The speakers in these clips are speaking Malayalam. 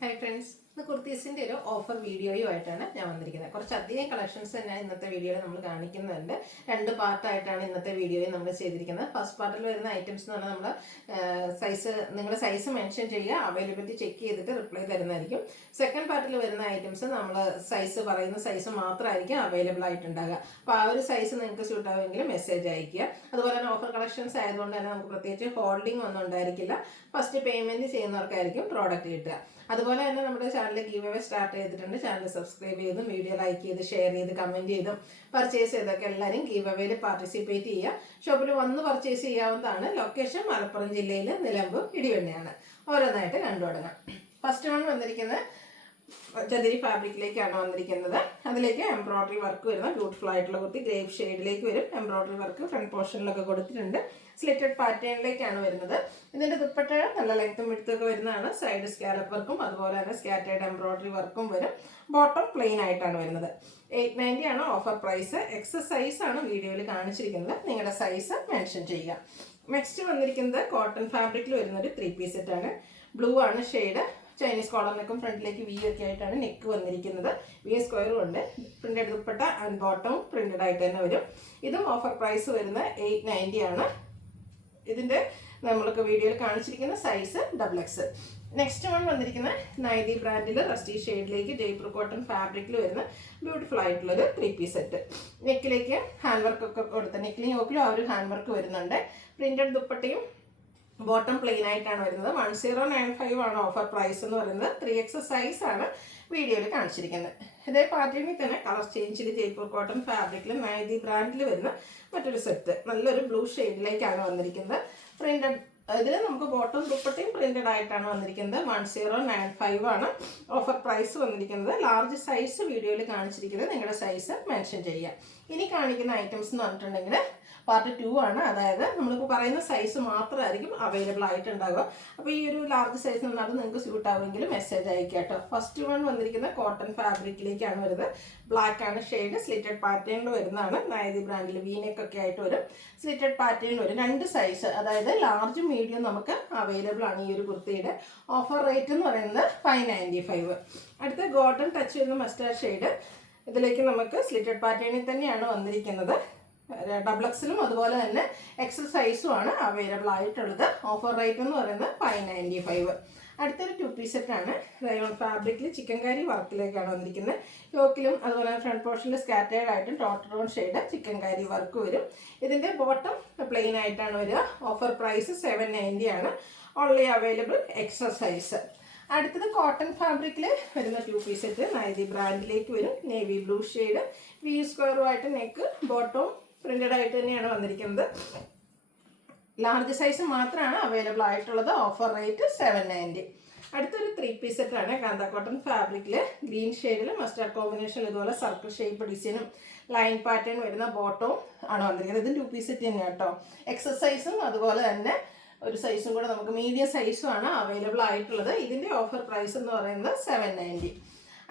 ഹായ് ഫ്രണ്ട്സ്, ഇന്ന് കുർത്തീസിൻ്റെ ഒരു ഓഫർ വീഡിയോയുമായിട്ടാണ് ഞാൻ വന്നിരിക്കുന്നത്. കുറച്ചധികം കളക്ഷൻസ് തന്നെ ഇന്നത്തെ വീഡിയോയിൽ നമ്മൾ കാണിക്കുന്നുണ്ട്. രണ്ട് പാർട്ടായിട്ടാണ് ഇന്നത്തെ വീഡിയോയിൽ നമ്മൾ ചെയ്തിരിക്കുന്നത്. ഫസ്റ്റ് പാർട്ടിൽ വരുന്ന ഐറ്റംസ് എന്ന് പറഞ്ഞാൽ നമ്മൾ നിങ്ങളുടെ സൈസ് മെൻഷൻ ചെയ്യുക, അവൈലബിലിറ്റി ചെക്ക് ചെയ്തിട്ട് റിപ്ലൈ തരുന്നതായിരിക്കും. സെക്കൻഡ് പാർട്ടിൽ വരുന്ന ഐറ്റംസ് നമ്മൾ സൈസ് പറയുന്ന സൈസ് മാത്രമായിരിക്കും അവൈലബിൾ ആയിട്ടുണ്ടാകുക. അപ്പോൾ ആ ഒരു സൈസ് നിങ്ങൾക്ക് സ്യൂട്ട് ആവുമെങ്കിൽ മെസ്സേജ് അയയ്ക്കുക. അതുപോലെ തന്നെ ഓഫർ കളക്ഷൻസ് ആയതുകൊണ്ട് തന്നെ നമുക്ക് പ്രത്യേകിച്ച് ഹോൾഡിംഗ് ഒന്നും ഉണ്ടായിരിക്കില്ല. ഫസ്റ്റ് പേയ്മെൻറ്റ് ചെയ്യുന്നവർക്കായിരിക്കും പ്രോഡക്റ്റ് കിട്ടുക. അതുപോലെ തന്നെ നമ്മുടെ ചാനൽ ഗീവ് അവേ സ്റ്റാർട്ട് ചെയ്തിട്ടുണ്ട്. ചാനൽ സബ്സ്ക്രൈബ് ചെയ്തും വീഡിയോ ലൈക്ക് ചെയ്ത് ഷെയർ ചെയ്ത് കമൻറ്റ് ചെയ്തും പർച്ചേസ് ചെയ്തൊക്കെ എല്ലാവരും ഗീവ് അവേയിൽ പാർട്ടിസിപ്പേറ്റ് ചെയ്യുക. ഷോപ്പിൽ വന്ന് പർച്ചേസ് ചെയ്യാവുന്നതാണ്. ലൊക്കേഷൻ മലപ്പുറം ജില്ലയിൽ നിലമ്പൂർ ഇടിവണ്ണയാണ്. ഓരോന്നായിട്ട് കണ്ടു തുടങ്ങാം. ഫസ്റ്റ് വൺ വന്നിരിക്കുന്നത് ചന്ദേരി ഫാബ്രിക്കിലേക്കാണ് വന്നിരിക്കുന്നത്. അതിലേക്ക് എംബ്രോയിഡറി വർക്ക് വരുന്ന ബ്യൂട്ടിഫുൾ ആയിട്ടുള്ള കുർത്തി ഗ്രേപ്പ് ഷെയ്ഡിലേക്ക് വരും. എംബ്രോയിഡറി വർക്ക് ഫ്രണ്ട് പോർഷനിലൊക്കെ കൊടുത്തിട്ടുണ്ട്. സ്ലിറ്റഡ് പാറ്റേണിലേക്കാണ് വരുന്നത്. ഇതിൻ്റെ ദുപ്പട്ട നല്ല ലെങ്ത്തും വിഡ്ത്തും വരുന്നതാണ്. സൈഡ് സ്കാലപ്പ് വർക്കും അതുപോലെ തന്നെ സ്കാറ്റേഡ് എംബ്രോയിഡറി വർക്കും വരും. ബോട്ടം പ്ലെയിൻ ആയിട്ടാണ് വരുന്നത്. 890 ആണ് ഓഫർ പ്രൈസ്. എക്സസ് സൈസ് ആണ് വീഡിയോയിൽ കാണിച്ചിരിക്കുന്നത്. നിങ്ങളുടെ സൈസ് മെൻഷൻ ചെയ്യുക. നെക്സ്റ്റ് വന്നിരിക്കുന്നത് കോട്ടൺ ഫാബ്രിക്കിൽ വരുന്നൊരു 3 പീസ് സെറ്റാണ്. ബ്ലൂ ആണ് ഷെയ്ഡ്. ചൈനീസ് കോളർ നെക്കും ഫ്രണ്ടിലേക്ക് വി ഒക്കെ ആയിട്ടാണ് നെക്ക് വന്നിരിക്കുന്നത്. വി സ്ക്വയറും ഉണ്ട്. പ്രിന്റഡ് ദുപ്പട്ട ആൻഡ് ബോട്ടവും പ്രിന്റഡ് ആയിട്ട് തന്നെ വരും. ഇതും ഓഫർ പ്രൈസ് വരുന്നത് 890 ആണ്. ഇതിൻ്റെ നമ്മൾക്ക് വീഡിയോയിൽ കാണിച്ചിരിക്കുന്ന സൈസ് XXL. നെക്സ്റ്റ് വൺ വന്നിരിക്കുന്ന നൈതി ബ്രാൻഡിൽ റസ്റ്റി ഷെയ്ഡിലേക്ക് ജയ്പൂർ കോട്ടൺ ഫാബ്രിക്കിൽ വരുന്ന ബ്യൂട്ടിഫുൾ ആയിട്ടുള്ളൊരു 3 പീസ് സെറ്റ്. നെക്കിലേക്ക് ഹാൻഡ് വർക്ക് ഒക്കെ കൊടുത്ത നെക്കിലും യോക്കിലും ആ ഒരു ഹാൻഡ് വർക്ക് വരുന്നുണ്ട്. പ്രിന്റഡ് ദുപ്പട്ടയും ബോട്ടം പ്ലെയിൻ ആയിട്ടാണ് വരുന്നത്. 1095 ആണ് ഓഫർ പ്രൈസ് എന്ന് പറയുന്നത്. 3XL സൈസ് ആണ് വീഡിയോയിൽ കാണിച്ചിരിക്കുന്നത്. ഇതേ പാറ്റേണിൽ തന്നെ കളർ ചേഞ്ചിൽ ജയ്പൂർ കോട്ടൺ ഫാബ്രിക്കിൽ നൈതി ബ്രാൻഡിൽ വരുന്ന മറ്റൊരു സെറ്റ്. നല്ലൊരു ബ്ലൂ ഷെയ്ഡിലേക്കാണ് വന്നിരിക്കുന്നത്. പ്രിന്റഡ് ഇതിൽ നമുക്ക് ബോട്ടം ദുപ്പട്ടയും പ്രിന്റഡ് ആയിട്ടാണ് വന്നിരിക്കുന്നത്. 1095 ആണ് ഓഫർ പ്രൈസ് വന്നിരിക്കുന്നത്. ലാർജ് സൈസ് വീഡിയോയിൽ കാണിച്ചിരിക്കുന്നത്. നിങ്ങളുടെ സൈസ് മെൻഷൻ ചെയ്യുക. ഇനി കാണിക്കുന്ന ഐറ്റംസ് എന്ന് പറഞ്ഞിട്ടുണ്ടെങ്കിൽ പാർട്ട് 2 ആണ്. അതായത് നമ്മളിപ്പോൾ പറയുന്ന സൈസ് മാത്രമായിരിക്കും അവൈലബിൾ ആയിട്ടുണ്ടാകുക. അപ്പോൾ ഈ ഒരു ലാർജ് സൈസ് എന്നത് നിങ്ങൾക്ക് സ്യൂട്ട് ആവുമെങ്കിൽ മെസ്സേജ് അയക്കുക കേട്ടോ. ഫസ്റ്റ് വൺ വന്നിരിക്കുന്ന കോട്ടൺ ഫാബ്രിക്കിലേക്കാണ് വരുന്നത്. ബ്ലാക്ക് ആണ് ഷെയ്ഡ്. സ്ലിറ്റഡ് പാറ്റേണിൽ വരുന്നതാണ്. നൈതി ബ്രാൻഡിൽ വീനെക്ക് ഒക്കെ ആയിട്ട് വരും. സ്ലിറ്റഡ് പാറ്റേണിൽ വരും. 2 സൈസ്, അതായത് ലാർജ് മീഡിയം നമുക്ക് അവൈലബിൾ ആണ്. ഈ ഒരു കുർത്തിയുടെ ഓഫർ റേറ്റ് എന്ന് പറയുന്നത് 595. അടുത്ത ഗോൾഡൻ ടച്ച് വരുന്ന മസ്റ്റാർഡ് ഷെയ്ഡ്. ഇതിലേക്ക് നമുക്ക് സ്ലിറ്റഡ് പാറ്റേണിൽ തന്നെയാണ് വന്നിരിക്കുന്നത്. XXL അതുപോലെ തന്നെ XL സൈസും ആണ് അവൈലബിൾ ആയിട്ടുള്ളത്. ഓഫർ റേറ്റ് എന്ന് പറയുന്നത് 595. അടുത്തൊരു 2 പീസ് സെറ്റാണ്. റയോൺ ഫാബ്രിക്കിൽ ചിക്കൻ കറി വർക്കിലേക്കാണ് വന്നിരിക്കുന്നത്. യോക്കിലും അതുപോലെ ഫ്രണ്ട് പോർഷനിൽ സ്കാറ്റേഡ് ആയിട്ടും ടോട്ടറോൺ ഷെയ്ഡ് ചിക്കൻ കറി വർക്ക് വരും. ഇതിൻ്റെ ബോട്ടം പ്ലെയിൻ ആയിട്ടാണ് വരിക. ഓഫർ പ്രൈസ് 790 ആണ്. Only available XL size. അടുത്തത് കോട്ടൺ ഫാബ്രിക്കിൽ വരുന്ന 2 പീസ് സെറ്റ്. നൈതി ബ്രാൻഡിലേക്ക് വരും. Navy blue shade. വി സ്ക്വയറുമായിട്ട് നെക്ക് ബോട്ടവും പ്രിന്റഡ് ആയിട്ട് തന്നെയാണ് വന്നിരിക്കുന്നത്. ലാർജ് സൈസ് മാത്രമാണ് അവൈലബിൾ ആയിട്ടുള്ളത്. Offer rate 790. അടുത്തൊരു 3 പീസ് സെറ്റാണ്. കാന്ത കോട്ടൺ ഫാബ്രിക്കിൽ ഗ്രീൻ ഷെയ്ഡിൽ മസ്റ്റാർഡ് കോമ്പിനേഷൻ ഇതുപോലെ സർക്കിൾ ഷേപ്പ് ഡിസൈനും ലൈൻ പാറ്റേൺ വരുന്ന ബോട്ടവും ആണ് വന്നിരിക്കുന്നത്. ഇത് 2 പീസ് സെറ്റ് തന്നെയാണ് കേട്ടോ. എക്സസ് സൈസും അതുപോലെ തന്നെ ഒരു സൈസും കൂടെ നമുക്ക് മീഡിയം സൈസും ആണ് അവൈലബിൾ ആയിട്ടുള്ളത്. ഇതിൻ്റെ ഓഫർ പ്രൈസ് എന്ന് പറയുന്നത് 790.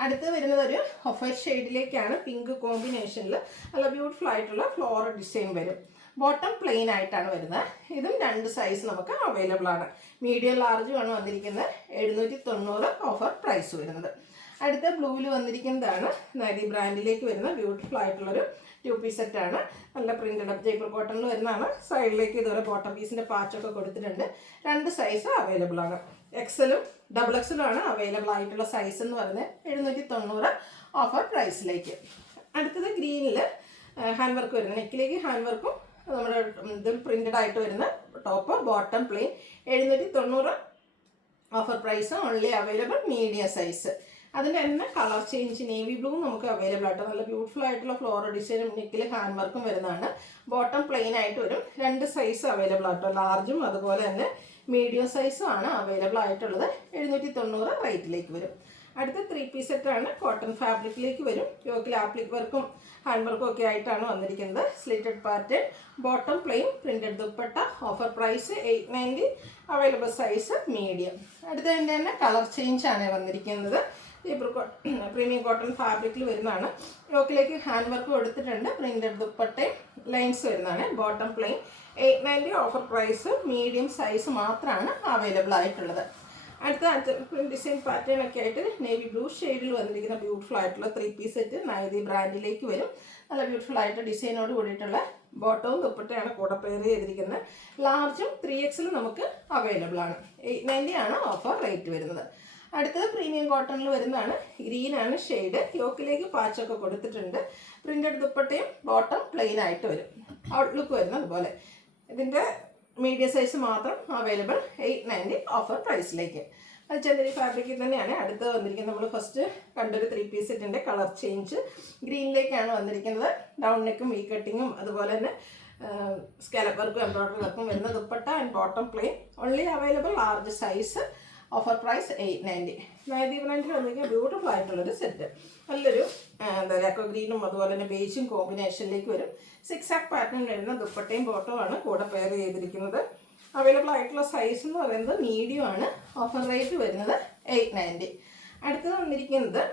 അടുത്ത് വരുന്നത് ഒരു ഓഫ് വൈറ്റ് ഷെയ്ഡിലേക്കാണ്. പിങ്ക് കോമ്പിനേഷനിൽ നല്ല ബ്യൂട്ടിഫുൾ ആയിട്ടുള്ള ഫ്ലോറൽ ഡിസൈൻ വരും. ബോട്ടം പ്ലെയിൻ ആയിട്ടാണ് വരുന്നത്. ഇതും 2 സൈസ് നമുക്ക് അവൈലബിൾ ആണ്. മീഡിയം ലാർജും ആണ് വന്നിരിക്കുന്നത്. 790 ഓഫർ പ്രൈസ് വരുന്നത്. അടുത്ത ബ്ലൂവിൽ വന്നിരിക്കുന്നതാണ് നൈതി ബ്രാൻഡിലേക്ക് വരുന്ന ബ്യൂട്ടിഫുൾ ആയിട്ടുള്ളൊരു 2 പീസ് സെറ്റാണ്. നല്ല പ്രിന്റഡ് ജയ്പൂർ കോട്ടണിൽ വരുന്നതാണ്. സൈഡിലേക്ക് ഇതുപോലെ ബോട്ടം പീസിൻ്റെ പാച്ചൊക്കെ കൊടുത്തിട്ടുണ്ട്. 2 സൈസ് അവൈലബിൾ ആണ്. XLും XXL ആണ് അവൈലബിൾ ആയിട്ടുള്ള സൈസ് എന്ന് പറയുന്നത്. 790 ഓഫർ പ്രൈസിലേക്ക്. അടുത്തത് ഗ്രീനിൽ ഹാൻഡ് വർക്ക് വരുന്ന നെക്കിലേക്ക് ഹാൻഡ് വർക്കും നമ്മുടെ ഇതിൽ പ്രിന്റഡ് ആയിട്ട് വരുന്ന top bottom plain. 790 offer price. Only available medium size. അതിൻ്റെ തന്നെ കളർ ചേഞ്ച് നേവി ബ്ലൂ നമുക്ക് അവൈലബിൾ ആയിട്ട് നല്ല ബ്യൂട്ടിഫുൾ ആയിട്ടുള്ള ഫ്ലോറൽ ഡിസൈനും നെക്കിൽ ഹാൻഡ് വർക്കും വരുന്നതാണ്. ബോട്ടം പ്ലെയിൻ ആയിട്ട് വരും. 2 സൈസ് അവൈലബിൾ ആട്ടോ. ലാർജും അതുപോലെ തന്നെ മീഡിയം സൈസും ആണ് അവൈലബിൾ ആയിട്ടുള്ളത്. 790 റേറ്റിലേക്ക് വരും. അടുത്ത 3 പീസ് സെറ്റാണ്. കോട്ടൺ ഫാബ്രിക്കിലേക്ക് വരും. യോക്കിൽ ആപ്ലിക് വർക്കും ഹാൻഡ് വർക്കും ഒക്കെ ആയിട്ടാണ് വന്നിരിക്കുന്നത്. Slitted pattern bottom plain printed dupatta. Offer price 890. Available size medium. അടുത്തതിൻ്റെ തന്നെ കളർ ചേഞ്ച് ആണ് വന്നിരിക്കുന്നത്. പ്രീമിയം കോട്ടൺ ഫാബ്രിക്കിൽ വരുന്നതാണ്. യോക്കിലേക്ക് ഹാൻഡ് വർക്ക് കൊടുത്തിട്ടുണ്ട്. പ്രിന്റഡ് ദുപ്പട്ടയും ലൈൻസ് വരുന്നതാണ്. Bottom plain. 890 offer price. Medium size മാത്രമാണ് അവൈലബിൾ ആയിട്ടുള്ളത്. അടുത്ത പ്രിന്റ് ഡിസൈൻ പാറ്റേൺ ഒക്കെ ആയിട്ട് നേവി ബ്ലൂ ഷെയ്ഡിൽ വന്നിരിക്കുന്ന ബ്യൂട്ടിഫുൾ ആയിട്ടുള്ള 3 പീസ് സെറ്റ് നൈതി ബ്രാൻഡിലേക്ക് വരും. നല്ല ബ്യൂട്ടിഫുൾ ആയിട്ട് ഡിസൈനോട് കൂടിയിട്ടുള്ള ബോട്ടവും ദുപ്പട്ടയാണ് കൂടെ പെയർ ചെയ്തിരിക്കുന്നത്. ലാർജും 3XL നമുക്ക് അവൈലബിൾ ആണ്. 890 ആണ് ഓഫർ റേറ്റ് വരുന്നത്. അടുത്തത് പ്രീമിയം കോട്ടണിൽ വരുന്നതാണ്. ഗ്രീനാണ് ഷെയ്ഡ്. യോക്കിലേക്ക് പാച്ചൊക്കെ കൊടുത്തിട്ടുണ്ട്. പ്രിന്റഡ് ദുപ്പട്ടയും ബോട്ടം പ്ലെയിൻ ആയിട്ട് വരും. ഔട്ട്ലുക്ക് വരുന്നത് അതുപോലെ. ഇതിൻ്റെ മീഡിയം സൈസ് മാത്രം അവൈലബിൾ 890 ഓഫർ പ്രൈസിലേക്ക്. അത് ചന്ദരി ഫാബ്രിക്കിൽ തന്നെയാണ്. അടുത്ത് വന്നിരിക്കുന്നത് നമ്മൾ ഫസ്റ്റ് കണ്ടൊരു 3 പീസ് സെറ്റിൻ്റെ കളർ ചേഞ്ച് ഗ്രീനിലേക്കാണ് വന്നിരിക്കുന്നത്. ഡൗൺ നെക്കും വി കട്ടിങ്ങും അതുപോലെ തന്നെ സ്കാലപ്പ് വർക്കും എംബ്രോയ്ഡറി വർക്കും വരുന്ന dupatta and bottom plain. Only available large size. Offer price 890. നൈതി ബ്രാൻഡിൽ വന്നിരിക്കുന്ന ബ്യൂട്ടിഫുൾ ആയിട്ടുള്ളൊരു സെറ്റ്. നല്ലൊരു എന്താ പറയുക ഗ്രീനും അതുപോലെ തന്നെ ബേജും കോമ്പിനേഷനിലേക്ക് വരും. 6 ആക്ക് പാറ്റേൺ വരുന്ന ദുപ്പട്ടയും ബോട്ടവും ആണ് കൂടെ പെയർ ചെയ്തിരിക്കുന്നത്. അവൈലബിൾ ആയിട്ടുള്ള സൈസ് എന്ന് പറയുന്നത് മീഡിയം ആണ്. ഓഫർ റേറ്റ് വരുന്നത് 890. അടുത്തത് വന്നിരിക്കുന്നത്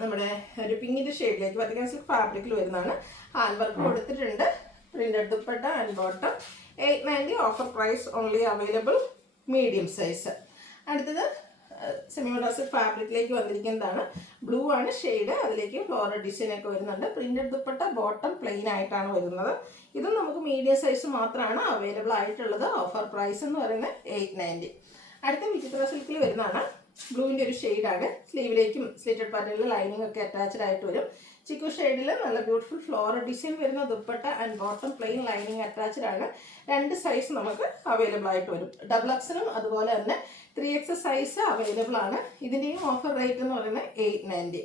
നമ്മുടെ ഒരു പിങ്കിൻ്റെ ഷെയ്ഡിലേക്ക് വത്തിക്കാൻ സിൽക്ക് ഫാബ്രിക്കിൽ വരുന്നതാണ്. ഹാൻഡ് വർക്ക് കൊടുത്തിട്ടുണ്ട്. Printed dupatta and bottom 890. Offer price only available medium size. അടുത്തത് സെമി മോഡാസിക് ഫാബ്രിക്കിലേക്ക് വന്നിരിക്കുന്നതാണ്. ബ്ലൂ ആണ് ഷെയ്ഡ്. അതിലേക്ക് ഫ്ലോറൽ ഡിസൈൻ ഒക്കെ വരുന്നുണ്ട്. പ്രിന്റഡ് ദുപ്പട്ട ബോട്ടം പ്ലെയിൻ ആയിട്ടാണ് വരുന്നത്. ഇതും നമുക്ക് മീഡിയം സൈസ് മാത്രമാണ് അവൈലബിൾ ആയിട്ടുള്ളത്. ഓഫർ പ്രൈസ് എന്ന് പറയുന്നത് 890. അടുത്ത വിചിത്ര സിൽക്കിൽ വരുന്നതാണ്. ബ്ലൂവിൻ്റെ ഒരു ഷെയ്ഡാണ്. സ്ലീവിലേക്കും സ്ലിറ്റഡ് പാറ്റേണിൽ ലൈനിങ് ഒക്കെ അറ്റാച്ച്ഡ് ആയിട്ട് വരും. ചിക്കു ഷെയ്ഡിൽ നല്ല ബ്യൂട്ടിഫുൾ ഫ്ലോറൽ ഡിസൈൻ വരുന്ന dupatta and bottom plain lining attached ആണ്. 2 സൈസ് നമുക്ക് അവൈലബിൾ ആയിട്ട് വരും. ഡബിൾ എക്സലും അതുപോലെ തന്നെ 3XL സൈസ് അവൈലബിൾ ആണ്. ഇതിൻ്റെയും ഓഫർ റേറ്റ് എന്ന് പറയുന്നത് 890.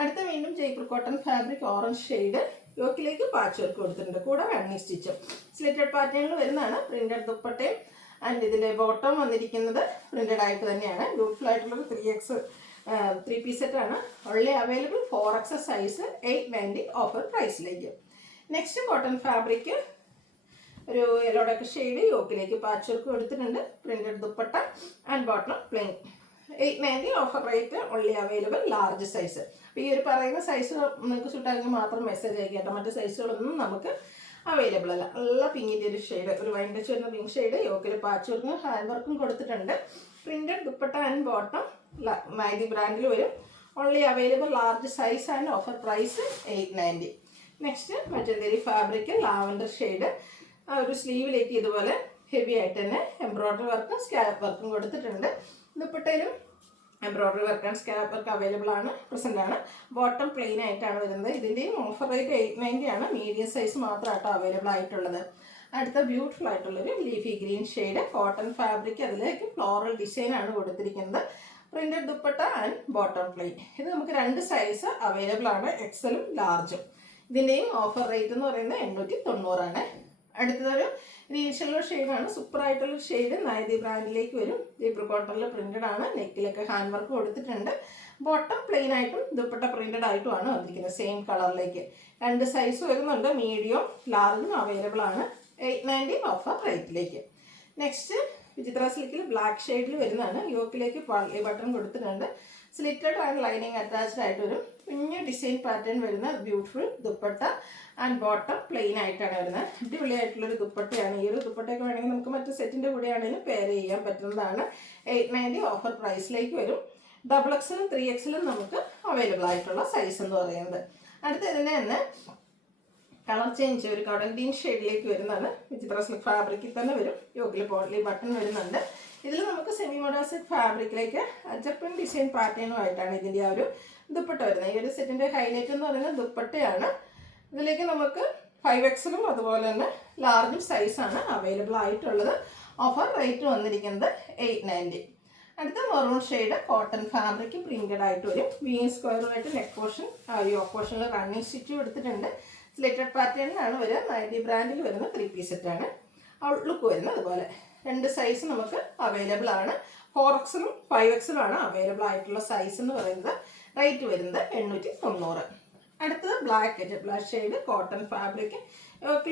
അടുത്ത വീണ്ടും Jaipur cotton fabric orange shade. യോക്കിലേക്ക് പാച്ച് വർക്ക് കൊടുത്തിട്ടുണ്ട്. കൂടെ റണ്ണി സ്റ്റിച്ചും സ്ലിറ്റഡ് പാറ്റേണിൽ വരുന്നതാണ്. പ്രിന്റഡ് ദുപ്പട്ടയും ആൻഡ് ഇതിലെ ബോട്ടം വന്നിരിക്കുന്നത് പ്രിന്റഡ് ആയിട്ട് തന്നെയാണ്. ബ്യൂട്ടിഫുൾ ആയിട്ടുള്ളൊരു 3 പീസ് സെറ്റാണ്. Only available 4XL size 890 offer പ്രൈസിലേക്ക്. നെക്സ്റ്റ് കോട്ടൺ ഫാബ്രിക് ഒരു യെല്ലോടൊക്കെ ഷെയ്ഡ്. യോക്കിലേക്ക് പാച്ച് വർക്ക് കൊടുത്തിട്ടുണ്ട്. Printed dupatta and bottom plain 890 offer rate. Only available large size. അപ്പോൾ ഈ ഒരു പറയുന്ന സൈസ് നിങ്ങൾക്ക് ചുട്ടാണെങ്കിൽ മാത്രം മെസ്സേജ് അയക്കാം. മറ്റു സൈസുകളൊന്നും നമുക്ക് അവൈലബിൾ അല്ല. നല്ല പിങ്കിൻ്റെ ഒരു ഷെയ്ഡ്, ഒരു വൈൻ ടച്ച് വരുന്ന പിങ്ക് ഷെയ്ഡ്. യോക്കിൽ പാച്ച് വർക്കും ഹാൻഡ് വർക്കും കൊടുത്തിട്ടുണ്ട്. പ്രിന്റഡ് ദുപ്പട്ട ആൻഡ് ബോട്ടം നൈതി ബ്രാൻഡിൽ വരും. Only available large size and offer price 890. Next മറ്റെന്തേരി ഫാബ്രിക് ലാവൻഡർ ഷെയ്ഡ്. ആ ഒരു സ്ലീവിലേക്ക് ഇതുപോലെ ഹെവി ആയിട്ട് തന്നെ എംബ്രോയ്ഡറി വർക്കും സ്കാലപ്പ് വർക്കും കൊടുത്തിട്ടുണ്ട്. ദുപ്പട്ടയിലും embroidery work and scallop work available ആണ്, പ്രസൻ്റ് ആണ്. ബോട്ടം പ്ലെയിൻ ആയിട്ടാണ് വരുന്നത്. ഇതിൻ്റെയും ഓഫർ റേറ്റ് 890 ആണ്. മീഡിയം സൈസ് മാത്രമായിട്ടോ അവൈലബിൾ ആയിട്ടുള്ളത്. അടുത്ത ബ്യൂട്ടിഫുൾ ആയിട്ടുള്ളൊരു leafy green shade cotton fabric. അതിലേക്ക് ഫ്ലോറൽ ഡിസൈൻ ആണ് കൊടുത്തിരിക്കുന്നത്. Printed dupatta and bottom plain. ഇത് നമുക്ക് 2 സൈസ് അവൈലബിൾ ആണ്, എക്സലും ലാർജും. ഇതിൻ്റെയും ഓഫർ റേറ്റ് എന്ന് പറയുന്നത് 890 ആണ്. അടുത്തതൊരു ഗ്രീൻ ഷെല്ലോ ഷെയ്ഡാണ്. സൂപ്പർ ആയിട്ടുള്ളൊരു ഷെയ്ഡ്. നൈതി ബ്രാൻഡിലേക്ക് വരും. ജയ്പൂർ കോട്ടണിൽ പ്രിന്റഡ് ആണ്. നെക്കിലൊക്കെ ഹാൻഡ് വർക്ക് കൊടുത്തിട്ടുണ്ട്. ബോട്ടം പ്ലെയിൻ ആയിട്ടും ദുപ്പട്ട പ്രിന്റഡ് ആയിട്ടും ആണ് വന്നിരിക്കുന്നത്. സെയിം കളറിലേക്ക് 2 സൈസ് വരുന്നുണ്ട്. മീഡിയം ലാർജും അവൈലബിൾ ആണ്. 890 ഓഫർ റേറ്റിലേക്ക്. നെക്സ്റ്റ് വിചിത്ര സിൽക്കിൽ ബ്ലാക്ക് ഷെയ്ഡിൽ വരുന്നതാണ്. യോക്കിലേക്ക് ബട്ടൺ കൊടുത്തിട്ടുണ്ട്. സ്ലിറ്റഡ് ആൻഡ് ലൈനിങ് അറ്റാച്ച്ഡ് ആയിട്ട് വരും. കുഞ്ഞ് ഡിസൈൻ പാറ്റേൺ വരുന്ന beautiful dupatta and bottom plain ആയിട്ടാണ് വരുന്നത്. അടിപൊളിയായിട്ടുള്ളൊരു ദുപ്പട്ടയാണ്. ഈ ഒരു ദുപ്പട്ടയൊക്കെ വേണമെങ്കിൽ നമുക്ക് മറ്റു സെറ്റിൻ്റെ കൂടെ ആണെങ്കിലും പെയർ ചെയ്യാൻ പറ്റുന്നതാണ്. 890 ഓഫർ പ്രൈസിലേക്ക് വരും. ഡബിൾ എക്സലും 3XL നമുക്ക് അവൈലബിൾ ആയിട്ടുള്ള സൈസ് എന്ന് പറയുന്നത്. അടുത്ത ഇതിൻ്റെ തന്നെ കളർ ചേഞ്ച് ഒരു കടൽ ഗ്രീൻ ഷെയ്ഡിലേക്ക് വരുന്നതാണ്. വിചിത്ര സിൽക്ക് ഫാബ്രിക്കിൽ തന്നെ വരും. യോക്കിൽ പോട്ട്ലി ബട്ടൺ വരുന്നുണ്ട്. ഇതിൽ നമുക്ക് സെമി മോഡാസിക് ഫാബ്രിക്കിലേക്ക് ജപ്പൻ ഡിസൈൻ പാറ്റേണുമായിട്ടാണ് ഇതിൻ്റെ ആ ഒരു ദുപ്പട്ട വരുന്നത്. ഈ ഒരു സെറ്റിൻ്റെ ഹൈലൈറ്റ് എന്ന് പറയുന്നത് ദുപ്പട്ടയാണ്. ഇതിലേക്ക് നമുക്ക് 5XL അതുപോലെ തന്നെ ലാർജും സൈസാണ് അവൈലബിൾ ആയിട്ടുള്ളത്. ഓഫർ റേറ്റ് വന്നിരിക്കുന്നത് 890. അടുത്ത maroon shade cotton fabric printed ആയിട്ട് വരും. വീൻ സ്ക്വയറുമായിട്ട് നെക്ക് പോർഷൻ യോക്ക് പോർഷനിൽ റണ്ണിങ് സ്റ്റിച്ച് കൊടുത്തിട്ടുണ്ട്. സ്ലിറ്റഡ് പാറ്റേണിലാണ് വരിക. നൈതി ബ്രാൻഡിൽ വരുന്ന 3 പീസ് സെറ്റാണ്. ഔട്ട്ലുക്ക് വരുന്നത് അതുപോലെ. 2 സൈസ് നമുക്ക് അവൈലബിൾ ആണ്. 4XL 5XL ആണ് അവൈലബിൾ ആയിട്ടുള്ള സൈസ് എന്ന് പറയുന്നത്. റേറ്റ് വരുന്നത് 890. അടുത്തത് ബ്ലാക്ക് ഷെയ്ഡ് കോട്ടൺ ഫാബ്രിക്.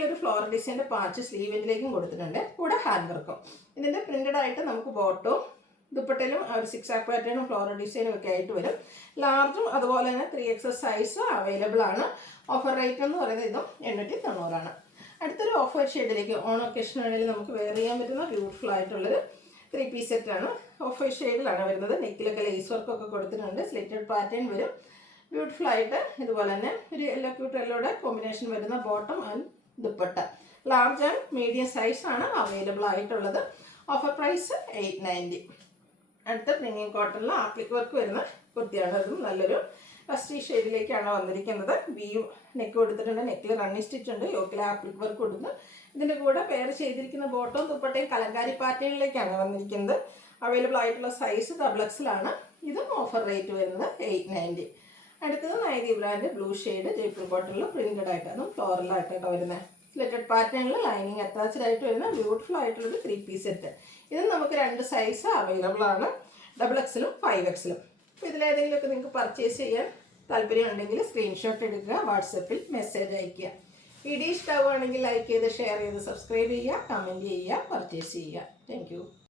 ഒരു ഫ്ലോറൽ ഡിസൈൻ്റെ പാച്ച് സ്ലീവിൻ്റിലേക്കും കൊടുത്തിട്ടുണ്ട്. കൂടെ ഹാൻഡ് വർക്കും. ഇതിൻ്റെ പ്രിന്റഡ് ആയിട്ട് നമുക്ക് ബോട്ടവും ദുപ്പട്ടയിലും ഒരു 6 ആക്ക് പാറ്റേണും ഫ്ലോറൽ ഡിസൈനും ഒക്കെ ആയിട്ട് വരും. ലാർജും അതുപോലെ തന്നെ 3XL സൈസ് അവൈലബിൾ ആണ്. ഓഫർ റേറ്റ് എന്ന് പറയുന്നത് ഇതും 890 ആണ്. അടുത്തൊരു ഓഫ് വൈറ്റ് ഷെയ്ഡിലേക്ക് ഓൺ ഒക്കേഷൻ വേണമെങ്കിൽ നമുക്ക് വെയർ ചെയ്യാൻ പറ്റുന്ന ബ്യൂട്ടിഫുൾ ആയിട്ടുള്ളൊരു 3 പീസ് സെറ്റാണ്. ഓഫ് വൈറ്റ് ഷെയ്ഡിലാണ് വരുന്നത്. നെക്കിലൊക്കെ ലേസ് വർക്കൊക്കെ കൊടുത്തിട്ടുണ്ട്. സ്ലിറ്റഡ് പാറ്റേൺ വരും. ബ്യൂട്ടിഫുൾ ആയിട്ട് ഇതുപോലെ തന്നെ ഒരു യെല്ലോ ക്യൂട്ട് യെല്ലോയുടെ കോമ്പിനേഷൻ വരുന്ന bottom and dupatta. Large and medium സൈസാണ് അവൈലബിൾ ആയിട്ടുള്ളത്. Offer price 890. അടുത്ത പ്രീമിയം കോട്ടണിൽ ആപ്ലിക് വർക്ക് വരുന്ന കുർത്തിയാണ്. അതും നല്ലൊരു ഫസ്റ്റ് ഷെയ്ഡിലേക്കാണ് വന്നിരിക്കുന്നത്. വ്യൂ നെക്ക് കൊടുത്തിട്ടുണ്ട്. നെക്കിൽ റണ്ണിങ് സ്റ്റിച്ച് ഉണ്ട്. യോക്കിൽ ആപ്ലിക് വർക്ക് കൊടുത്ത് ഇതിൻ്റെ കൂടെ പെയർ ചെയ്തിരിക്കുന്ന ബോട്ടവും ദുപ്പട്ടയും കലങ്കാരി പാറ്റേണിലേക്കാണ് വന്നിരിക്കുന്നത്. അവൈലബിൾ ആയിട്ടുള്ള സൈസ് XXL. ഇതും ഓഫർ റേറ്റ് വരുന്നത് 890. അടുത്തത് നൈതി ബ്രാൻഡ് ബ്ലൂ ഷെയ്ഡ് ജയ്പൂർ കോട്ടണിൽ പ്രിന്റഡ് ആയിട്ട് അതും ഫ്ലോറലായിട്ടൊക്കെ വരുന്നത്. സ്ലിറ്റഡ് പാറ്റേണിൽ ലൈനിങ് അറ്റാച്ച്ഡ് ആയിട്ട് വരുന്ന ബ്യൂട്ടിഫുൾ ആയിട്ടുള്ളൊരു 3-piece സെറ്റ്. ഇത് നമുക്ക് 2 സൈസ് അവൈലബിൾ ആണ്, XXL 5XL. അപ്പോൾ ഇതിലേതെങ്കിലുമൊക്കെ നിങ്ങൾക്ക് പർച്ചേസ് ചെയ്യാൻ താല്പര്യം ഉണ്ടെങ്കിൽ സ്ക്രീൻഷോട്ട് എടുക്കുക, വാട്സപ്പിൽ മെസ്സേജ് അയയ്ക്കുക. വീഡിയോ ഇഷ്ടമാവുകയാണെങ്കിൽ ലൈക്ക് ചെയ്ത് ഷെയർ ചെയ്ത് സബ്സ്ക്രൈബ് ചെയ്യുക, കമൻറ്റ് ചെയ്യുക, പർച്ചേസ് ചെയ്യുക. താങ്ക്